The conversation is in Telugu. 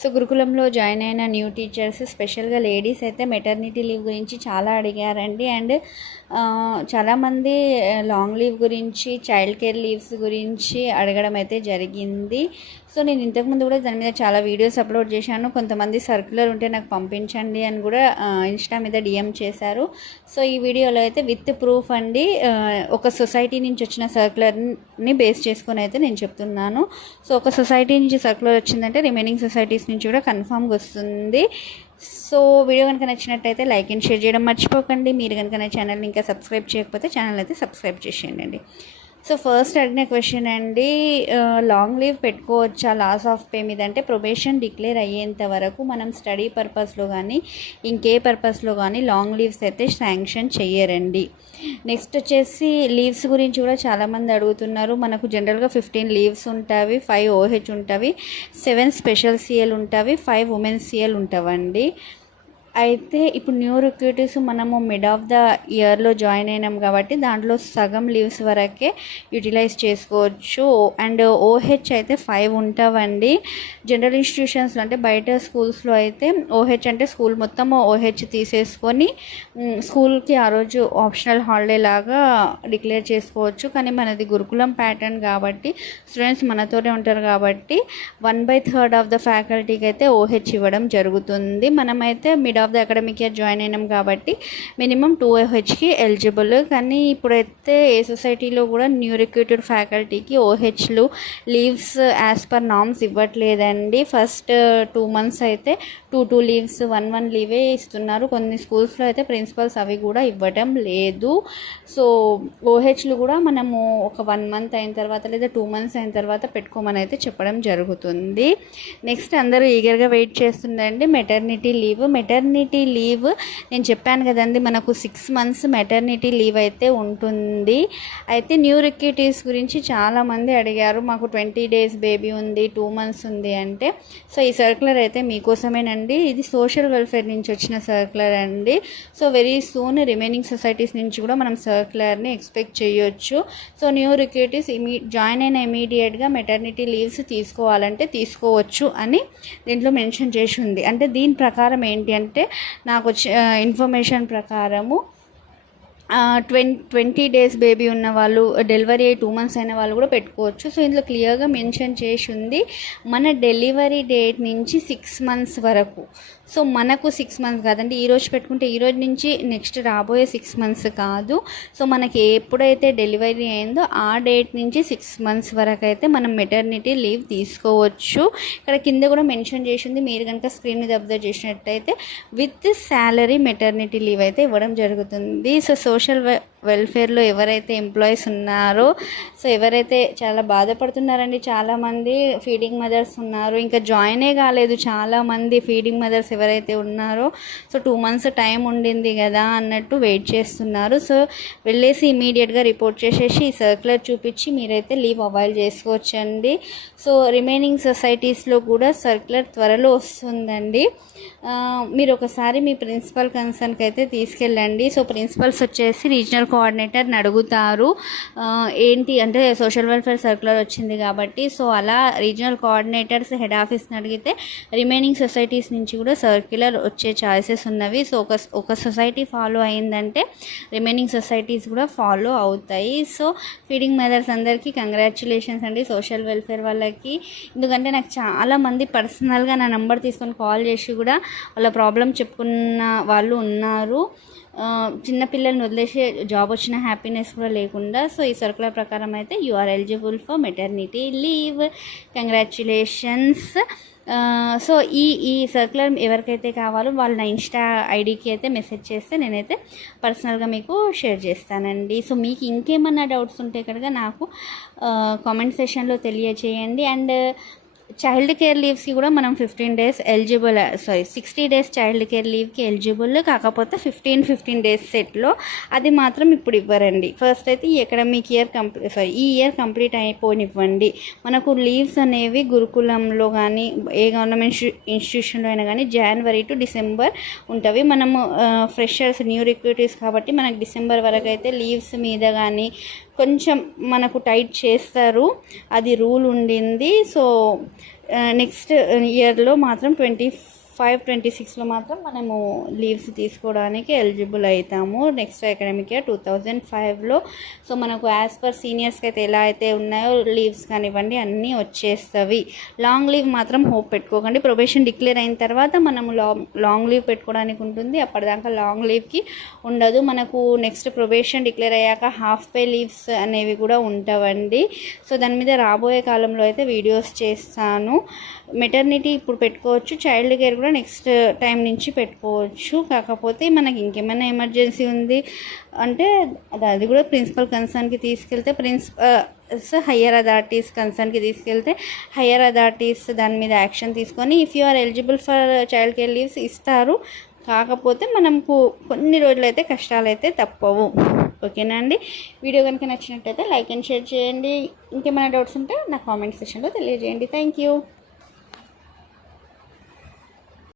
So గురుకులంలో జాయిన్ అయిన న్యూ టీచర్స్ స్పెషల్గా లేడీస్ అయితే మెటర్నిటీ లీవ్ గురించి చాలా అడిగారండి. అండ్ చాలామంది లాంగ్ లీవ్ గురించి చైల్డ్ కేర్ లీవ్స్ గురించి అడగడం అయితే జరిగింది. సో నేను ఇంతకుముందు కూడా దాని మీద చాలా వీడియోస్ అప్లోడ్ చేశాను. కొంతమంది సర్క్యులర్ ఉంటే నాకు పంపించండి అని కూడా ఇన్స్టా మీద డిఎం చేశారు. సో ఈ వీడియోలో అయితే విత్ ప్రూఫ్ అండి ఒక సొసైటీ నుంచి వచ్చిన సర్క్యులర్ని బేస్ చేసుకొని అయితే నేను చెప్తున్నాను. సో ఒక సొసైటీ నుంచి సర్క్యులర్ వచ్చిందంటే రిమైనింగ్ సొసైటీస్ నుంచి కూడా కన్ఫామ్గా వస్తుంది. సో వీడియో కనుక నచ్చినట్టయితే లైక్ అండ్ షేర్ చేయడం మర్చిపోకండి. మీరు కనుక నా ఛానల్ని ఇంకా సబ్స్క్రైబ్ చేయకపోతే ఛానల్ అయితే సబ్స్క్రైబ్ చేసేయండి. సో ఫస్ట్ అడిగిన క్వశ్చన్ అండి లాంగ్ లీవ్ పెట్టుకోవచ్చా? లాస్ ఆఫ్ పే మీద అంటే ప్రొబేషన్ డిక్లేర్ అయ్యేంత వరకు మనం స్టడీ పర్పస్లో కానీ ఇంకే పర్పస్లో కానీ లాంగ్ లీవ్స్ అయితే శాంక్షన్ చేయరండి నెక్స్ట్ వచ్చేసి లీవ్స్ గురించి కూడా చాలామంది అడుగుతున్నారు. మనకు జనరల్గా ఫిఫ్టీన్ లీవ్స్ ఉంటాయి ఫైవ్ ఓహెచ్ ఉంటాయి సెవెన్ స్పెషల్ సిఎల్ ఉంటాయి ఫైవ్ ఉమెన్ సిఎల్ ఉంటావండి. అయితే ఇప్పుడు న్యూ రిక్రూటీస్ మనము మిడ్ ఆఫ్ ద ఇయర్లో జాయిన్ అయినాం కాబట్టి దాంట్లో సగం లీవ్స్ వరకే యూటిలైజ్ చేసుకోవచ్చు. అండ్ ఓహెచ్ అయితే ఫైవ్ ఉంటావండి. జనరల్ ఇన్స్టిట్యూషన్స్లో అంటే బయట స్కూల్స్లో అయితే ఓహెచ్ అంటే స్కూల్ మొత్తం ఓహెచ్ తీసేసుకొని స్కూల్కి ఆ రోజు ఆప్షనల్ హాలిడే లాగా డిక్లేర్ చేసుకోవచ్చు. కానీ మనది గురుకులం ప్యాటర్న్ కాబట్టి స్టూడెంట్స్ మనతోనే ఉంటారు కాబట్టి one by third of the ఫ్యాకల్టీకి అయితే ఓహెచ్ ఇవ్వడం జరుగుతుంది. మనమైతే mid of the academic year join అయినాం కాబట్టి మినిమం టూ ఓహెచ్కి ఎలిజిబుల్ కానీ ఇప్పుడైతే ఏ సొసైటీలో కూడా న్యూ రిక్రూటెడ్ ఫ్యాకల్టీకి ఓహెచ్లు లీవ్స్ యాజ్ పర్ నామ్స్ ఇవ్వట్లేదండి. ఫస్ట్ టూ మంత్స్ అయితే two two leaves one one leeway ఇస్తున్నారు. కొన్ని స్కూల్స్లో అయితే ప్రిన్సిపల్స్ అవి కూడా ఇవ్వటం లేదు. సో ఓహెచ్లు కూడా మనము ఒక వన్ మంత్ అయిన తర్వాత లేదా టూ మంత్స్ అయిన తర్వాత పెట్టుకోమని అయితే చెప్పడం జరుగుతుంది. నెక్స్ట్ అందరూ ఈగర్గా వెయిట్ చేస్తుందండి. మెటర్నిటీ లీవ్ మెటర్నిటీ లీవ్ నేను చెప్పాను కదండి మనకు సిక్స్ మంత్స్ మెటర్నిటీ లీవ్ అయితే ఉంటుంది. అయితే న్యూ రిక్యూటీవ్స్ గురించి చాలామంది అడిగారు. మాకు ట్వంటీ డేస్ బేబీ ఉంది టూ మంత్స్ ఉంది అంటే. సో ఈ సర్క్యులర్ అయితే మీకోసమేనండి. ఇది సోషల్ వెల్ఫేర్ నుంచి వచ్చిన సర్క్యులర్ అండి. So very soon remaining societies నుంచి కూడా మనం సర్క్యులర్ని ఎక్స్పెక్ట్ చేయొచ్చు. సో న్యూ రిక్రూటీవ్స్ ఇమీ జాయిన్ అయిన ఇమీడియట్గా మెటర్నిటీ లీవ్స్ తీసుకోవాలంటే తీసుకోవచ్చు అని దీంట్లో మెన్షన్ చేసి ఉంది. అంటే దీని ప్రకారం ఏంటి అంటే నాకు వచ్చి ఇన్ఫర్మేషన్ ప్రకారము ట్వంటీ ట్వంటీ డేస్ బేబీ ఉన్న వాళ్ళు డెలివరీ అయ్యి టూ మంత్స్ అయిన వాళ్ళు కూడా పెట్టుకోవచ్చు. సో ఇందులో క్లియర్గా మెన్షన్ చేసి ఉంది మన డెలివరీ డేట్ నుంచి సిక్స్ మంత్స్ వరకు. సో మనకు సిక్స్ మంత్స్ కాదండి. ఈ రోజు పెట్టుకుంటే ఈ రోజు నుంచి నెక్స్ట్ రాబోయే సిక్స్ మంత్స్ కాదు. సో మనకి ఎప్పుడైతే డెలివరీ అయిందో ఆ డేట్ నుంచి సిక్స్ మంత్స్ వరకు అయితే మనం మెటర్నిటీ లీవ్ తీసుకోవచ్చు. ఇక్కడ కింద కూడా మెన్షన్ చేసింది. మీరు కనుక స్క్రీన్ మీద అబ్జర్వ్ చేసినట్టయితే విత్ శాలరీ మెటర్నిటీ లీవ్ అయితే ఇవ్వడం జరుగుతుంది. సో సోషల్ వెల్ఫేర్లో ఎవరైతే ఎంప్లాయీస్ ఉన్నారో సో ఎవరైతే చాలా బాధపడుతున్నారండి చాలామంది ఫీడింగ్ మదర్స్ ఉన్నారు. ఇంకా జాయినే కాలేదు చాలామంది ఫీడింగ్ మదర్స్ ఎవరైతే ఉన్నారో సో టూ మంత్స్ టైం ఉండింది కదా అన్నట్టు వెయిట్ చేస్తున్నారు. సో వెళ్ళేసి ఇమీడియట్గా రిపోర్ట్ చేసేసి ఈ సర్క్యులర్ చూపించి మీరైతే లీవ్ అవైల్ చేసుకోవచ్చండి. సో రిమైనింగ్ సొసైటీస్లో కూడా సర్క్యులర్ త్వరలో వస్తుందండి. మీరు ఒకసారి మీ ప్రిన్సిపల్ కన్సర్న్కి అయితే తీసుకెళ్ళండి. సో ప్రిన్సిపల్స్ వచ్చేసి రీజనల్ కోఆర్డినేటర్ని అడుగుతారు. ఏంటి అంటే సోషల్ వెల్ఫేర్ సర్క్యులర్ వచ్చింది కాబట్టి సో అలా రీజనల్ కోఆర్డినేటర్స్ హెడ్ ఆఫీస్ని అడిగితే రిమైనింగ్ సొసైటీస్ నుంచి కూడా సర్క్యులర్ వచ్చే ఛాయిసెస్ ఉన్నవి. సో ఒక ఒక సొసైటీ ఫాలో అయిందంటే రిమైనింగ్ సొసైటీస్ కూడా ఫాలో అవుతాయి. సో ఫీడింగ్ మదర్స్ అందరికీ కంగ్రాచులేషన్స్ అండి సోషల్ వెల్ఫేర్ వాళ్ళకి. ఎందుకంటే నాకు చాలా మంది పర్సనల్గా నా నెంబర్ తీసుకొని కాల్ చేసి కూడా వాళ్ళ ప్రాబ్లం చెప్పుకున్న వాళ్ళు ఉన్నారు. చిన్నపిల్లల్ని వదిలేసే వదిలేసి జాబ్ వచ్చిన హ్యాపీనెస్ కూడా లేకుండా సో ఈ సర్కులర్ ప్రకారం అయితే you are eligible for maternity leave congratulations so ఈ ఈ సర్కులర్ ఎవరికైతే కావాలో వాళ్ళ నా ఇన్స్టా ఐడికి అయితే మెసేజ్ చేస్తే నేనైతే పర్సనల్గా మీకు షేర్ చేస్తానండి. సో మీకు ఇంకేమన్నా డౌట్స్ ఉంటే కనుక నాకు కామెంట్ సెషన్లో తెలియచేయండి. అండ్ చైల్డ్ కేర్ లీవ్స్కి కూడా మనం fifteen days eligible sorry sixty days child care లీవ్కి eligible కాకపోతే ఫిఫ్టీన్ ఫిఫ్టీన్ డేస్ సెట్లో అది మాత్రం ఇప్పుడు ఇవ్వరండి. ఫస్ట్ అయితే ఈ అకాడమిక్ ఇయర్ కంప్లీట్ సారీ ఈ ఇయర్ కంప్లీట్ అయిపోనివ్వండి. మనకు లీవ్స్ అనేవి గురుకులంలో కానీ ఏ గవర్నమెంట్ ఇన్స్టిట్యూషన్లో అయినా కానీ జనవరి టు డిసెంబర్ ఉంటవి. మనము ఫ్రెషర్స్ న్యూ రిక్రూటీస్ కాబట్టి మనకు డిసెంబర్ వరకు అయితే లీవ్స్ మీద కానీ కొంచెం మనకు టైట్ చేస్తారు. అది రూల్ ఉండింది. సో నెక్స్ట్ ఇయర్లో మాత్రం ట్వంటీ ఫైవ్ ట్వంటీ సిక్స్లో మాత్రం మనము లీవ్స్ తీసుకోవడానికి ఎలిజిబుల్ అవుతాము. Next academic year two thousand ఫైవ్లో. సో మనకు యాజ్ పర్ సీనియర్స్కి అయితే ఎలా అయితే ఉన్నాయో లీవ్స్ కానివ్వండి అన్నీ వచ్చేస్తవి. లాంగ్ లీవ్ మాత్రం హోప్ పెట్టుకోకండి. ప్రొబేషన్ డిక్లేర్ అయిన తర్వాత మనము లాంగ్ లాంగ్ లీవ్ పెట్టుకోవడానికి ఉంటుంది. అప్పటిదాకా లాంగ్ లీవ్కి ఉండదు. మనకు నెక్స్ట్ ప్రొబేషన్ డిక్లేర్ అయ్యాక హాఫ్ పే లీవ్స్ అనేవి కూడా ఉంటావండి. సో దాని మీద రాబోయే కాలంలో అయితే వీడియోస్ చేస్తాను. మెటర్నిటీ ఇప్పుడు పెట్టుకోవచ్చు. చైల్డ్ కేర్ కూడా నెక్స్ట్ టైం నుంచి పెట్టుకోవచ్చు. కాకపోతే మనకి ఇంకేమైనా ఎమర్జెన్సీ ఉంది అంటే అది కూడా ప్రిన్సిపల్ కన్సర్న్కి తీసుకెళ్తే ప్రిన్సిపల్ హయ్యర్ అథారిటీస్ కన్సర్న్కి తీసుకెళ్తే హయ్యర్ అథారిటీస్ దాని మీద యాక్షన్ తీసుకొని if you are eligible for child care leaves ఇస్తారు. కాకపోతే మనకు కొన్ని రోజులైతే కష్టాలైతే తప్పవు. ఓకేనా అండి? వీడియో కనుక నచ్చినట్టయితే లైక్ అండ్ షేర్ చేయండి. ఇంకేమైనా డౌట్స్ ఉంటే నా కామెంట్ సెక్షన్లో తెలియజేయండి. Thank you